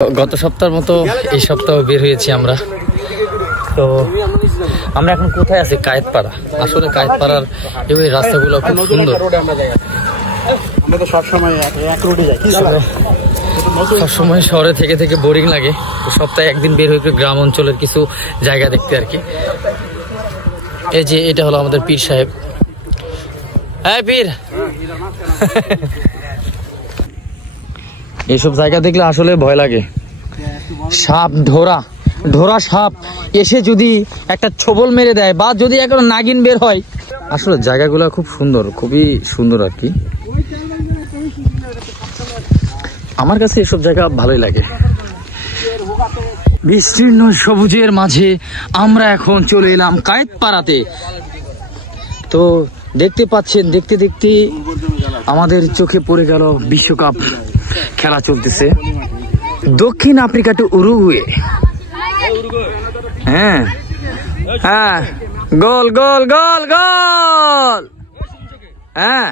গত সপ্তাহের মতো এই সপ্তাহ বের হয়েছি আমরা। তো আমরা এখন কোথায় আছি? কায়েতপাড়া। আসলে কায়েতপাড়ার এই রাস্তাগুলো খুব সুন্দর। সবসময় শহরে থেকে থেকে বোরিং লাগে, সপ্তাহে একদিন বের হয়ে গ্রাম অঞ্চলের কিছু জায়গা দেখতে আর কি। এই যে এটা হলো আমাদের পীর সাহেব। হ্যাঁ পীর, এইসব জায়গা দেখলে আসলে ভয় লাগে। সাপ, ঢোরা সাপ এসে যদি একটা ছোবল মেরে দেয় বা যদি একটা নাগিন বের হয়। আসলে জায়গাগুলো খুব সুন্দর, খুবই সুন্দর আর কি। আমার কাছে এসব জায়গা ভালোই লাগে। বিস্তীর্ণ সবুজের মাঝে আমরা এখন চলে এলাম কায়েতপাড়াতে। তো দেখতে পাচ্ছেন, দেখতে দেখতে আমাদের চোখে পড়ে গেল বিশ্বকাপ খেলা চলতেছে। দক্ষিণ আফ্রিকা টু উরুগুয়ে। হ্যাঁ হ্যাঁ, গোল গোল গোল গোল। হ্যাঁ।